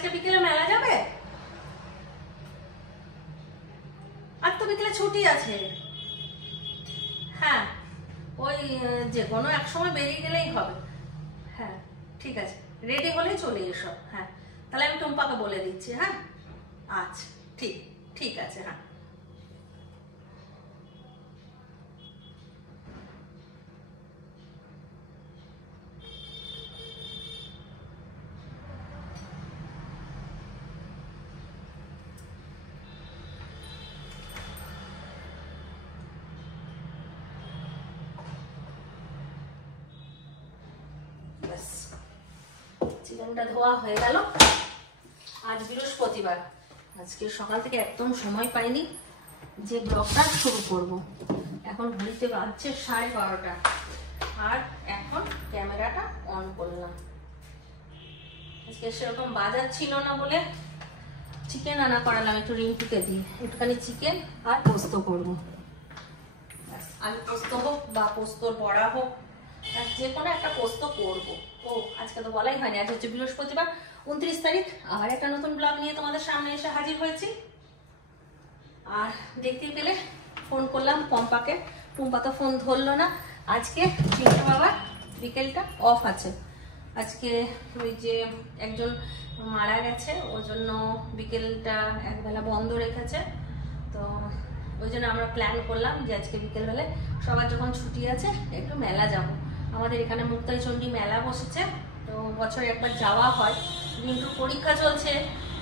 আজকে বিকেলে মেলা যাবে? আর তো বিকেলে ছুটি আছে। হ্যাঁ, ওই যে কোনো এক সময় বেরিয়ে গেলেই হবে। হ্যাঁ ঠিক আছে, রেডি হলেই চলে এসো। হ্যাঁ তাহলে আমি টুম্পাকে বলে দিচ্ছি। হ্যাঁ আচ্ছা, ঠিক ঠিক আছে। হ্যাঁ চিকেনটা ধোয়া হয়ে গেল। আজ বৃহস্পতিবার, আজকে সকাল থেকে একদম সময় পাইনি যে ব্লগটা শুরু করব। এখন ঘুরতে বাজছে 12:30 আর এখন ক্যামেরাটা অন করলাম। আজকে সেরকম বাজার ছিল না বলে চিকেন আনা করালাম একটু রিঙ্কুকে দিয়ে। একটুখানি চিকেন আর পোস্ত করবো। আলু পোস্ত হোক বা পোস্তর বড়া হোক, যে কোনো একটা পোস্ত করবো। ও আজকে তো বলাই হয়নি, আজ হচ্ছে বৃহস্পতিবার 29 তারিখ। আর একটা নতুন ব্লগ নিয়ে তোমাদের সামনে এসে হাজির হয়েছি। আর দেখতে পেলে ফোন করলাম পম্পাকে, টুম্পা তো ফোন ধরলো না। আজকে চিন্তা বাবার বিকেলটা অফ আছে। আজকে ওই যে একজন মারা গেছে, ওই জন্য বিকেলটা একবেলা বন্ধ রেখেছে। তো ওই জন্য আমরা প্ল্যান করলাম যে আজকে বিকেলবেলায় সবার যখন ছুটি আছে একটু মেলা যাব। আমাদের এখানে মুক্তাই চণ্ডী মেলা বসেছে, তো বছরে একবার যাওয়া হয়। কিন্তু পরীক্ষা চলছে,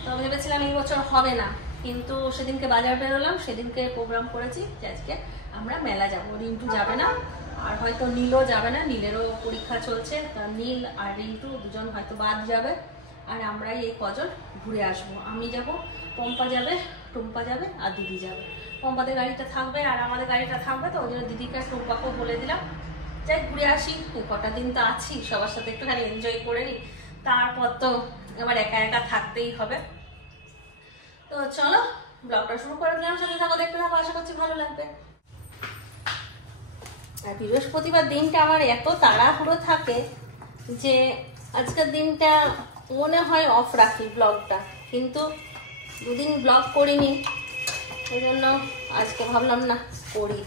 তো ভেবেছিলাম এই বছর হবে না, কিন্তু সেদিনকে বাজার বেরোলাম, সেদিনকে প্রোগ্রাম করেছি যে আজকে আমরা মেলা যাব। রিন্টু যাবে না, আর হয়তো নীলও যাবে না, নীলেরও পরীক্ষা চলছে। নীল আর রিন্টু দুজন হয়তো বাদ যাবে, আর আমরাই এই কজন ঘুরে আসবো। আমি যাব, পম্পা যাবে, টুম্পা যাবে আর দিদি যাবে। পম্পাদের গাড়িটা থাকবে আর আমাদের গাড়িটা থাকবে, তো ওই জন্য দিদিকে টুম্পাকেও বলে দিলাম যাই ঘুরে আসি, কটা দিন তো আছি, সবার সাথে একটুখানি এনজয় করে নিই, তারপর তো আবার একা একা থাকতেই হবে। তো চলো ব্লগটা শুরু করে দিলাম, সাথে থাকো, দেখতে থাকো, আশা করছি ভালো লাগবে। আর বৃহস্পতিবার দিনটা আমার এত তাড়াহুড়ো থাকে যে আজকের দিনটা মনে হয় অফ রাখি ব্লগটা, কিন্তু দুদিন ব্লগ করিনি, ওই জন্য আজকে ভাবলাম না করি,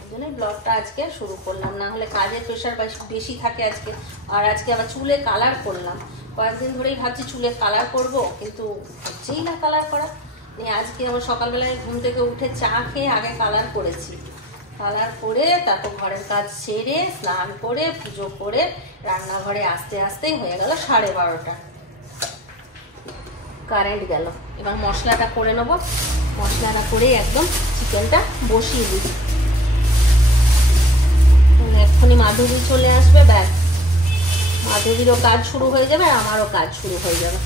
ওই জন্য ব্লগটা আজকে শুরু করলাম। না হলে কাজের প্রেশার বেশি থাকে আজকে। আর আজকে আবার চুলে কালার করলাম, কয়েকদিন ধরেই ভাবছি চুলে কালার করব, কিন্তু হচ্ছেই না কালার করা। আজকে আমার সকালবেলায় ঘুম থেকে উঠে চা খেয়ে আগে কালার করেছি, কালার করে তারপর ঘরের কাজ সেরে স্নান করে পুজো করে রান্নাঘরে আসতে আসতেই হয়ে গেল 12:30। কারেন্ট গেল, এবার মশলাটা করে নেবো। মশলাটা করে একদম চিকেনটা বসিয়ে দিই, এক্ষুনি মাধবী চলে আসবে, ব্যাস মাধবীরও কাজ শুরু হয়ে যাবে, আমারও কাজ শুরু হয়ে যাবে।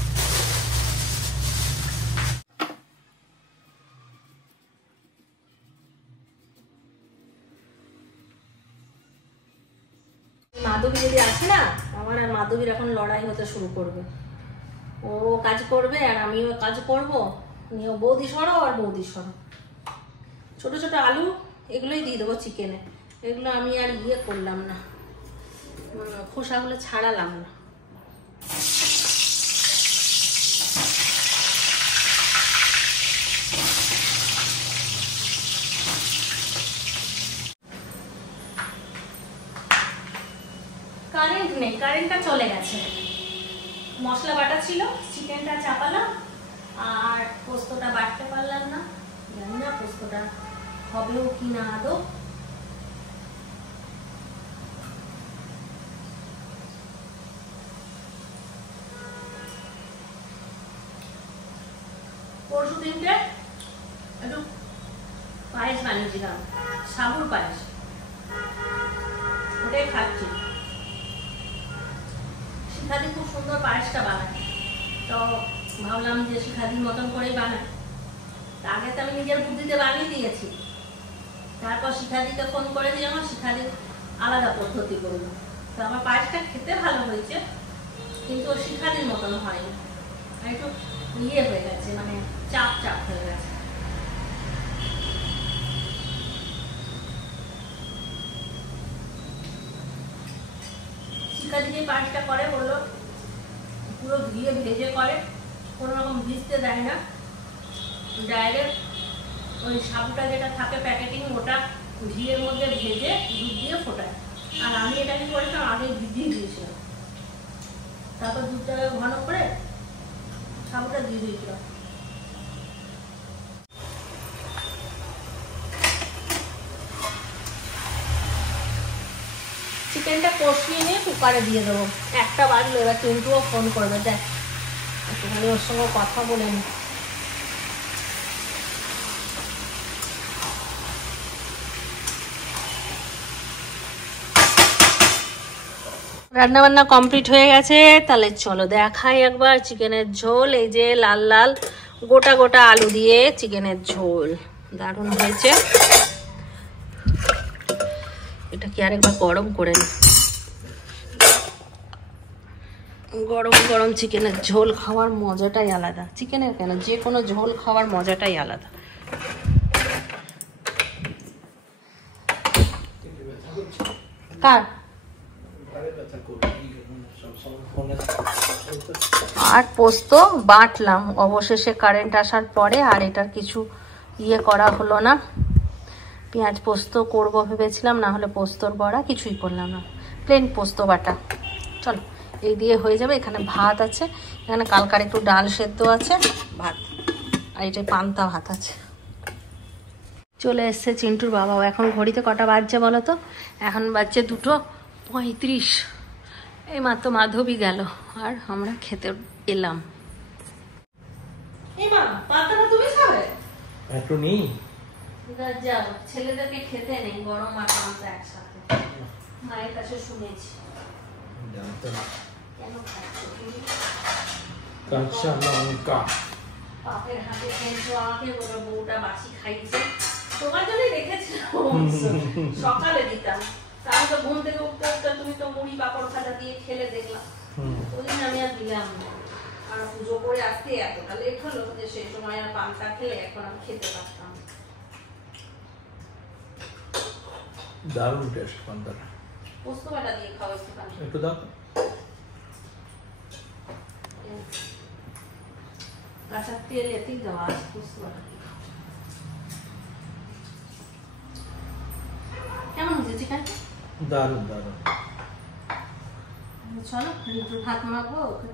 মাধবী যদি আসে না, আমার আর মাধবীর এখন লড়াই হতে শুরু করবে। ও কাজ করবে আর আমিও কাজ করবো, নিয়ে বৌদি সরো আর বৌদি সরো। ছোট ছোট আলু এগুলোই দিয়ে দেবো চিকেনে, এগুলো আমি আর ইয়ে করলাম না, খোসাগুলো ছাড়ালাম না। কারেন্ট নেই, কারেন্টটা চলে গেছে। মশলা বাটা ছিল, চিকেনটা চাপালাম, আর পোস্তটা বাটতে পারলাম না, জানি না পোস্তটা হবেও কি না আদৌ। পরশু দিনকে একটু পায়েস বানিয়েছিলাম, সাবুর পায়েস, ওটাই খাচ্ছি। শিখাদি খুব সুন্দর পায়েসটা বানায়, তো ভাবলাম যে শিখাদির মতন করেই বানায়। আগে তো আমি নিজের বুদ্ধিতে বানিয়ে দিয়েছি, তারপর শিখাদিকে ফোন করে দিয়ে আমার শিখাদি আলাদা পদ্ধতি করলো, তো আমার পায়েসটা খেতে ভালো হয়েছে, কিন্তু শিখাদির মতন হয়নি, একটু ইয়ে হয়ে গেছে, মানে চাপ চাপ হয়ে গেছে। শিখাদি যে পায়েসটা করে বললো পুরো ধুয়ে ভেজে করে, কোনো রকম ভিজতে দেয় না, ডাইরেক্ট ওই সাবুটা যেটা থাকে প্যাকেটিং ওটা ঘিয়ের মধ্যে ভেজে দুধ দিয়ে ফোটায়। আর আমি এটা কি করেছিলাম, আগে ভিজিয়ে দিয়েছিলাম, তারপর দুধটাকে ঘন করে সাবুটা দিয়ে দিয়েছিলাম। চিকেনটা কষিয়ে নিয়ে কুকারে দিয়ে দেবো। একটা বাজলো, এবার চিন্টুও ফোন করবে, দেখ একটুখানি ওর সঙ্গে কথা বলে নি। রান্না বান্না কমপ্লিট হয়ে গেছে, তাহলে চলো দেখাই একবার চিকেনের ঝোল। এই যে লাল লাল গোটা গোটা আলু দিয়ে চিকেনের ঝোল, দারুণ হয়েছে। এটা কি আরেকবার গরম করে নি। গরম গরম চিকেনের ঝোল খাওয়ার মজাটাই আলাদা, চিকেনের কেন যে কোনো ঝোল খাওয়ার মজাটাই আলাদা। কার? আর পোস্ত বাটলাম অবশেষে কারেন্ট আসার পরে, আর এটার কিছু ইয়ে করা হলো না। পেঁয়াজ পোস্ত করবো ভেবেছিলাম, না হলে পোস্তর বড়া, কিছুই করলাম না, প্লেন পোস্ত বাটা। চলো এই দিয়ে হয়ে যাবে। এখানে ভাত আছে, এখানে কালকার একটু ডাল সেদ্ধ আছে, ভাত, আর এটা পান্তা ভাত আছে। চলে এসছে চিন্টুর বাবাও। এখন ঘড়িতে কটা বাজছে বলো তো? এখন বাজছে 2:35। এই মাত্র মাধবী গেল আর আমরা খেতে এলাম। এই মা, পান্তাটা তুমি খাবে? একটু নেই, যাও ছেলেদেরকে খেতে নেই, গরম আর পান্তা একসাথে। মায়ের কাছে শুনেছি। কেন খাচ্ছ তুমি? কাঁচা লঙ্কা বাপের হাতে খেয়েছো, আমাকে বলে বউটা বাসি খাইছে। তোমার জন্যই রেখেছিলাম, সকালে দিতাম। আমি তো ঘুম থেকে উঠতে উঠতে তুমি তো মুড়ি পাপড় ভাজা দিয়ে খেলে দেখলাম, ওই দিন আমি আর দিলাম না। আর পুজো করে আসতে এতটা লেট হলো যে সেই সময় আর পান্তা খেলে এখন আমি খেতে পারতাম। দারুণ টেস্ট পান্তাটা। পোস্ত বাটা দিয়ে খাও একটু দাও। কাঁচা তেল এতেই দেওয়া আছে, পোস্ত বাটা দিয়ে খাও। কেমন হয়েছে চিকেনটা? দারুণ দারুণ। চলো রিন্টুর ভাত মাখবো, ওকে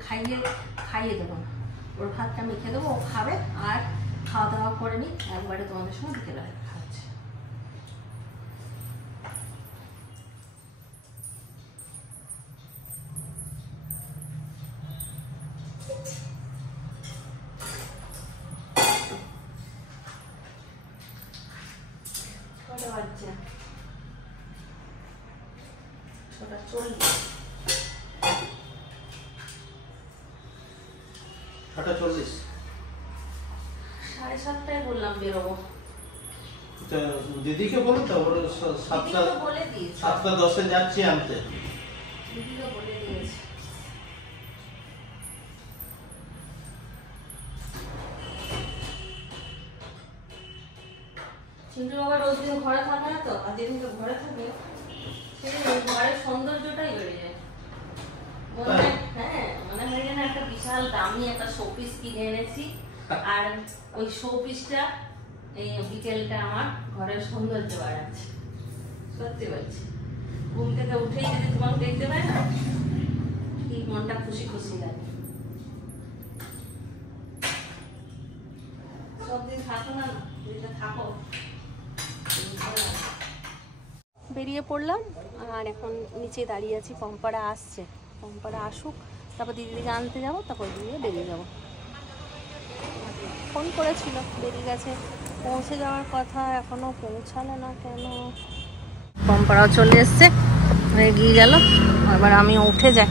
খাইয়ে দেবো না, ওর ভাতটা মেখে দেবো, ও খাবে। আর খাওয়া দাওয়া করে নি, একবারে তোমাদের সঙ্গে বিকেলবেলা খাচ্ছে। কটা বাজছে? 6:40। 6:40। 7:30টায় বললাম বেরোবো। দিদিকে বলো তো, ওর 7:10 যাচ্ছি আনতে। দিদিকে বলে দিয়েছে। চিন্টু বাবা রোজ দিন ঘরে থাকে না তো, আর যেদিনকে ঘরে থাকে সেদিন ঘরের সৌন্দর্যটাই বেড়ে যায়। হ্যাঁ, মনে হয় যেন একটা বিশাল দামি একটা শোপিস কিনে এনেছি, আর ওই শোপিসটা এই বিকেলটা আমার ঘরের সৌন্দর্য বাড়াচ্ছে। সত্যি বলছি, ঘুম থেকে উঠেই যদি তোমাকে দেখতে পাই না, ঠিক মনটা খুশি খুশি লাগে। সবদিন থাকো না, যদি থাকো। বেরিয়ে পড়লাম আর এখন নিচে দাঁড়িয়ে আছি, পম্পারা আসছে, পম্পারা আসুক, তারপর দিদিকে আনতে যাবো, তারপর দিয়ে বেরিয়ে যাবো। ফোন করেছিল, বেরিয়ে গেছে, পৌঁছে যাওয়ার কথা, এখনো পৌঁছালো না কেন। পম্পারাও চলে এসছে, এগিয়ে গেল, এবার আমি উঠে যাই।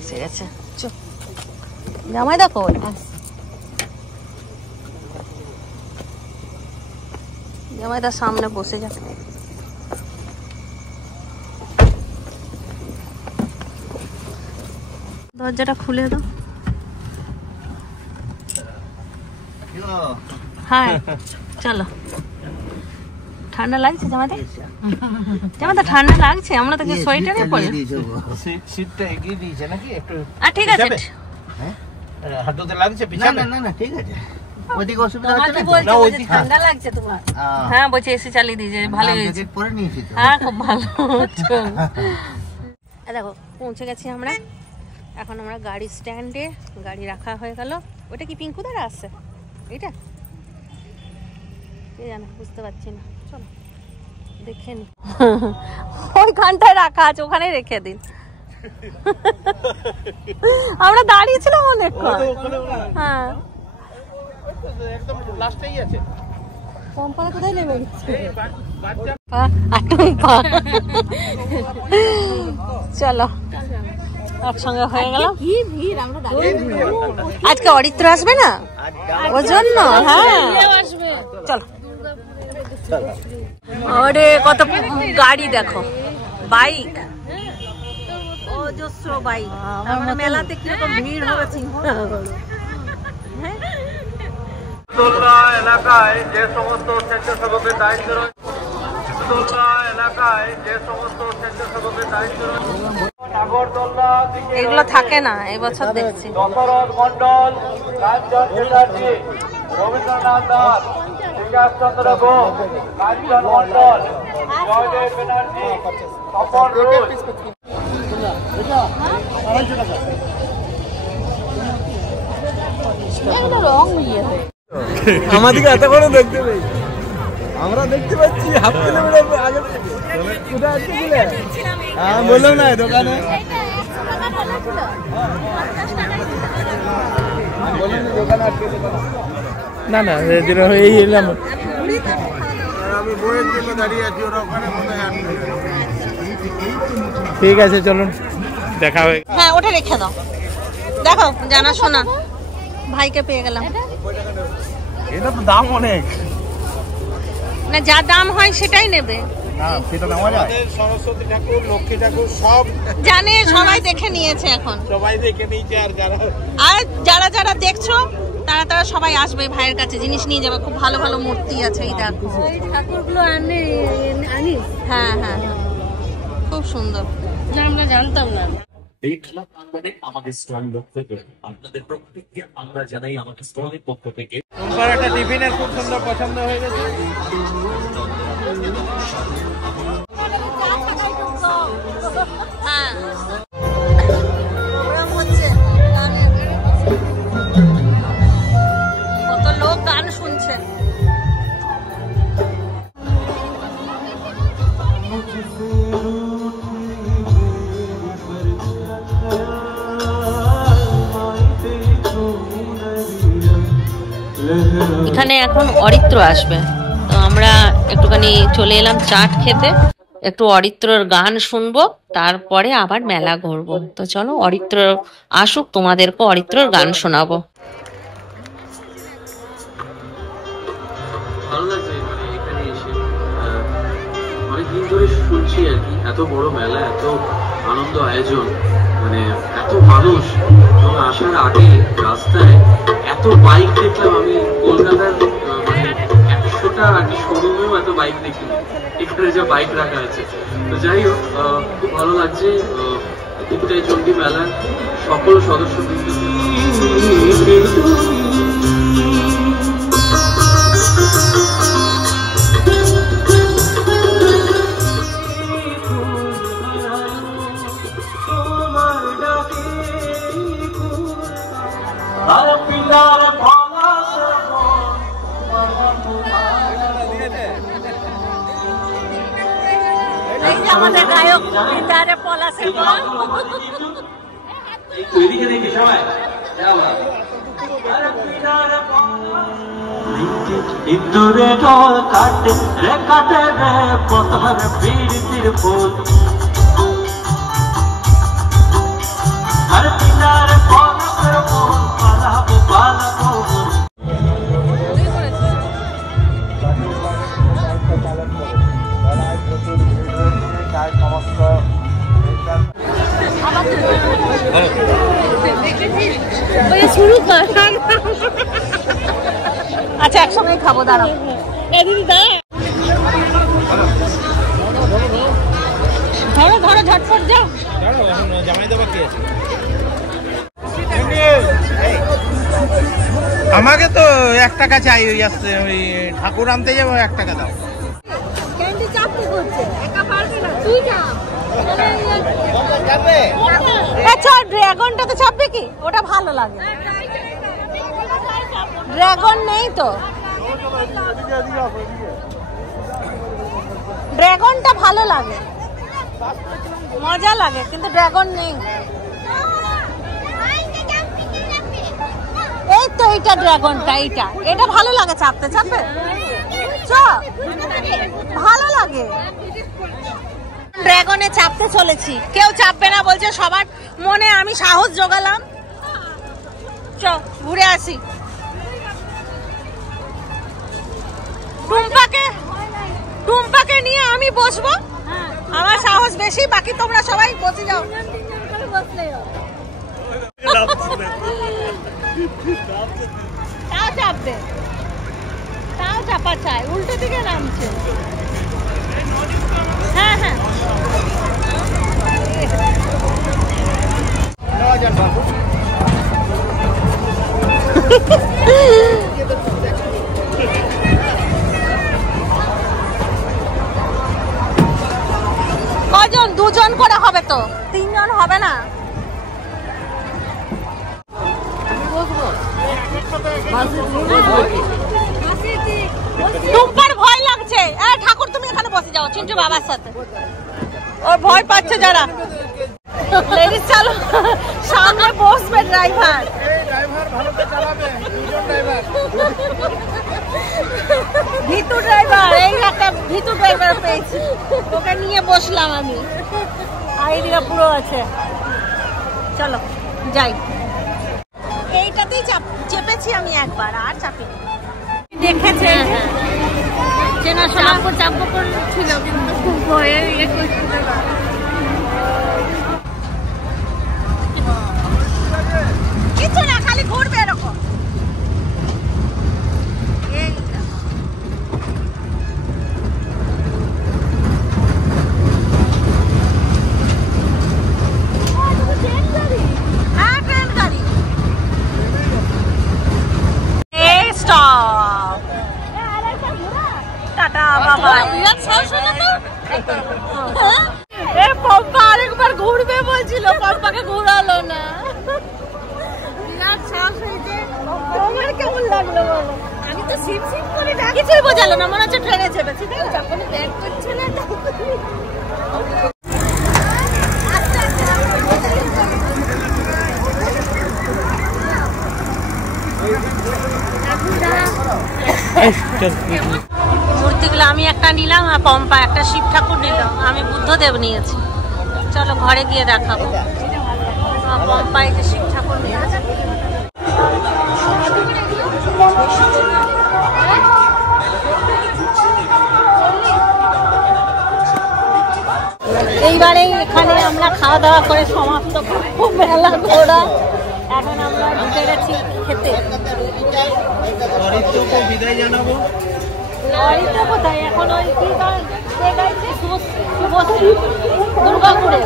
এসে গেছে, চল জামাই দেখো, জামাইদার সামনে বসে যাক। দরজাটা খুলে দাও। হাই, চলো। ঠান্ডা লাগছে জামাতে? জামাতে ঠান্ডা লাগছে, আমরা তো সোয়েটারে পরে। সিটটা এগিয়ে দিয়েছে নাকি একটু? ঠিক আছে। হ্যাঁ হাঁটুতে লাগছে পিছনে? না না না ঠিক আছে। ওইদিকে অসুবিধা হচ্ছে না? ওইদিকে ঠান্ডা লাগছে তোমার? হ্যাঁ বলছে এসি চালিয়ে দিয়েছে, ভালো হয়েছে। পরে নিয়েছি তো। হ্যাঁ খুব ভালো। দেখো পৌঁছে গেছি আমরা। এখন আমরা গাড়ি স্ট্যান্ডে গাড়ি রাখা হয়ে গেল। ওটা কি পিঙ্কু দ্বারা আসছে? এটা কে জানে, বুঝতে পারছি না। চলো দেখে নি। ওইখানটায় রাখা আছে, ওখানে রেখে দিন। আমরা দাঁড়িয়েছিলাম অনেকক্ষণ। হ্যাঁ একদম লাস্টেই আছে। পম্পারা কোথায় নেমে গেছে? চলো একসঙ্গে হয়ে গেল। আজকে অরিত্র আসবে না, ওর জন্য। হ্যাঁ চলো। ওরে কত গাড়ি দেখো, বাইক, অজস্র বাইক। মেলাতে কিরকম ভিড় হবে চিন্তা করো। এলাকায় যে সমস্ত স্বেচ্ছাসেবকের দায়িত্ব রয়েছে, এলাকায় যে সমস্ত স্বেচ্ছাসেবকের দায়িত্ব রয়েছে, নাগরদোল্লা এগুলো থাকে না এবছর দেখছি। দশরথ মন্ডল, কাঞ্চন চ্যাটার্জি, রবীন্দ্রনাথ দাস, বিকাশ চন্দ্র ঘোষ, কাঞ্চন মন্ডল, জয়দেব ব্যানার্জি, তপন রোজ। আমাদেরকে এত করে দেখতে পাই, আমরা দেখতে পাচ্ছি হাফ কিলোমিটার আগে। কোথায় আসছিলে? হ্যাঁ বললাম না দোকানে, না না এই এলাম আমি বইয়ের জন্য দাঁড়িয়ে আছি, ওরা ওখানে কোথায় আসবে। ঠিক আছে চলুন দেখা হবে। হ্যাঁ ওটা রেখে দাও। দেখো জানা শোনা ভাইকে পেয়ে গেলাম। এটা তো দাম অনেক না, যা দাম হয় সেটাই নেবে। সেটা নেওয়া যায়। সরস্বতী ঠাকুর, লক্ষ্মী ঠাকুর সব জানে, সবাই দেখে নিয়েছে এখন, সবাই দেখে নিয়েছে। আর যারা যারা দেখছো তারা তারা সবাই আসবে ভাইয়ের কাছে, জিনিস নিয়ে যাবে। খুব ভালো ভালো মূর্তি আছে, এই দেখো ঠাকুরগুলো আনিস। হ্যাঁ হ্যাঁ খুব সুন্দর, না আমরা জানতাম না। এই খেলা প্রাঙ্গণে আমাদের স্টল লক্ষ্য করে আপনাদের প্রত্যেককে আমরা জানাই আমাদের স্টলের পক্ষ থেকে। তোমার একটা টিফিনের খুব সুন্দর পছন্দ হয়ে গেছে। হ্যাঁ প্রোগ্রাম হচ্ছে, কত লোক গান শুনছে। এখানে এখন অরিত্র আসবে, তো আমরা একটুখানি চলে এলাম চাট খেতে। একটু অরিত্রর গান শুনবো, তারপরে আবার মেলা ঘুরবো। তো চলো অরিত্র আসুক, তোমাদেরকে অরিত্রর গান শোনাবো। ভালো লাগছে মানে এখানে এসে, অনেকদিন ধরে শুনছি আর কি, এত বড় মেলা, এত আনন্দ আয়োজন, মানে এত মানুষ। এবং আসার আগে রাস্তায় এত বাইক দেখলাম আমি, কলকাতার মানে 100টা আর কি শোরুমেও এত বাইক দেখিনি, এখানে যা বাইক রাখা আছে। তো যাই হোক, খুব ভালো লাগছে তিনটাই চণ্ডী মেলার সকল সদস্যবৃন্দ। আমাদের গায়ক গিটারে পলাশের বল। এদিকে দেখি সবাই ইন্দুরে ঢোল কাটে রে, কাটে রে পতার পিড়িতির ফুল, আর পিলার পলাশের বল পালাবো পালাবো। আচ্ছা একসঙ্গে খাবো, দাঁড়াও। ঝটপট যাও। জামাই দেওয়া কি আছে? আমাকে তো 1 টাকা চাই, ওই আসছে ওই ঠাকুর আনতে যাবো, 1 টাকা দাও। ক্যান্ডি চাপতে করছে, একা পারবে না, তুই চাপ। আচ্ছা ড্রাগনটা তো চাপবে কি? ওটা ভালো লাগে। ড্রাগন নেই তো, ড্রাগনটা ভালো লাগে, মজা লাগে, কিন্তু ড্রাগন নেই। এই তো এইটা ড্রাগনটা, এটা ভালো লাগে চাপতে। চাপবে ভালো লাগে। ড্রাগনে চাপতে চলেছি, কেউ চাপবে না বলছে, সবার মনে আমি সাহস জোগালাম। চ ঘুরে আসি। টুম্পাকে নিয়ে আমি বসবো, আমার সাহস বেশি, বাকি তোমরা সবাই বসে যাও। তাও চাপবে, তাও চাপা চাই, উল্টো দিকে নামছে। হ্যাঁ হ্যাঁ কজন? 2 জন করে হবে তো, 3 জন হবে না। টুম্পার ভয় লাগছে। ঠাকুর তুমি এখানে বসে যাও চিন্টু বাবার সাথে, ওর ভয় পাচ্ছে যারা। লেডিস চালো, সামনে বসবে ড্রাইভার। ভিতু ড্রাইভার, এই একটা ভিতু ড্রাইভার পেয়েছি, ওকে নিয়ে বসলাম আমি। আইডিয়া পুরো আছে, চলো যাই। এইটাতেই চেপেছি আমি একবার, আর চাপিনি। দেখেছে চেনা চাপো চাপো করছিল, কিন্তু খুব ভয়ে ইয়ে করছিল। কিছু না, খালি ঘুরবে এরকম। আরেকবার ঘুরবে বলছিল, পম্পাকে ঘুরালো না। তোমার কেমন লাগলো বলো? আমি তো সিপ সিপ করে কিছুই বোঝালো না, মনে হচ্ছে ট্রেনে চেপেছি। যখন ব্যাক করছে না মূর্তিগুলো আমি একটা নিলাম, আর পম্পা একটা শিব ঠাকুর নিল, আমি বুদ্ধদেব নিয়েছি। চলো ঘরে গিয়ে দেখাবো। পম্পা এই যে শিব ঠাকুর নিয়েছে। এইবারে এখানে আমরা খাওয়া দাওয়া করে সমাপ্ত করবো মেলা ঘোরা। এখন আমরা ঢুকে গেছি খেতে। বিদায় জানাবো। অরিত্র কোথায় এখন? ওই কি গাইছে? শুভশ্রী দুর্গাপুরে।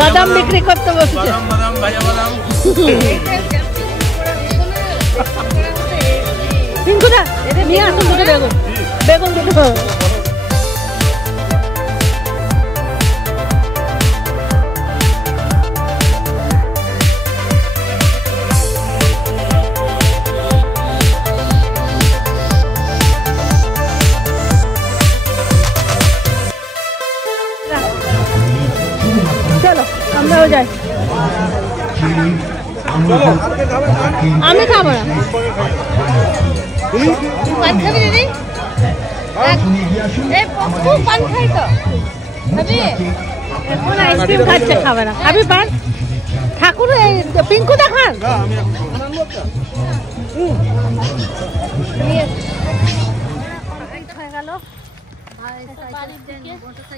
বাদাম বিক্রি করতে বসেছে। বাদাম ভাজা বাদাম। পিঙ্কুদা এটা নিয়ে আসুন দুটো বেগুন। বেগুন দুটো। চলো আমরাও যাই। আমি খাবো না। পান খাবি দিদি? পান খাই তো খাবি? এখন আইসক্রিম খাচ্ছে, খাবে না। খাবি পান? ঠাকুর পিঙ্কু দেখান হয়ে গেল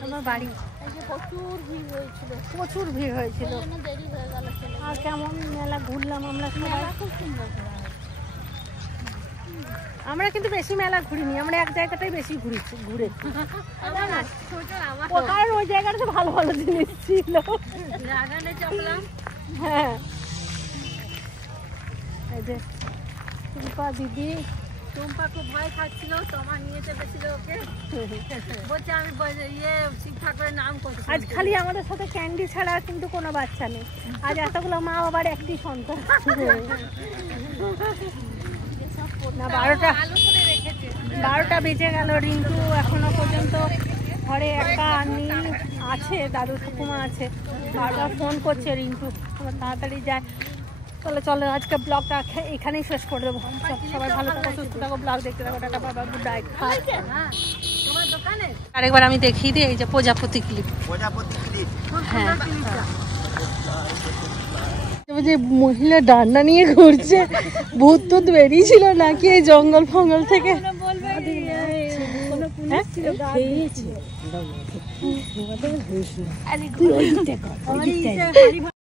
আমার বাড়ি। প্রচুর ভিড় হয়েছিল আর কেমন মেলা ঘুরলাম আমরা সবাই। আমরা কিন্তু বেশি মেলা ঘুরিনি, আমরা এক জায়গাটাই বেশি ঘুরেছি। কারণ ওই জায়গাটাতে ভালো ভালো জিনিস ছিল। হ্যাঁ এই যে টুম্পা দিদি, টুম্পা খুব ভয় খাচ্ছিল, তোমার নিয়ে চেপেছিল ওকে, বলছে আমি ইয়ে শিব ঠাকুরের নাম করছি। আজ খালি আমাদের সাথে ক্যান্ডি ছাড়া কিন্তু কোনো বাচ্চা নেই। আজ এতগুলো মা বাবার একটি সন্তান। না 12টা বেজে গেল, রিন্টু এখনো পর্যন্ত ঘরে একা আছে, দাদু ঠাকুমা আছে, বারবার ফোন করছে রিন্টু আমার তাড়াতাড়ি যায়। তাহলে চলো আজকে ব্লগটা এখানেই শেষ করে দেবো। সবাই ভালো থাকো, সুস্থ থাকো, ব্লগ দেখতে থাকো, tata bye bye, good night. আরেকবার আমি দেখিয়ে দিই, এই যে প্রজাপতি ক্লিপ। হ্যাঁ যে মহিলা ডান্ডা নিয়ে ঘুরছে, ভূত টুত বেরিয়েছিল নাকি এই জঙ্গল ফঙ্গল থেকে।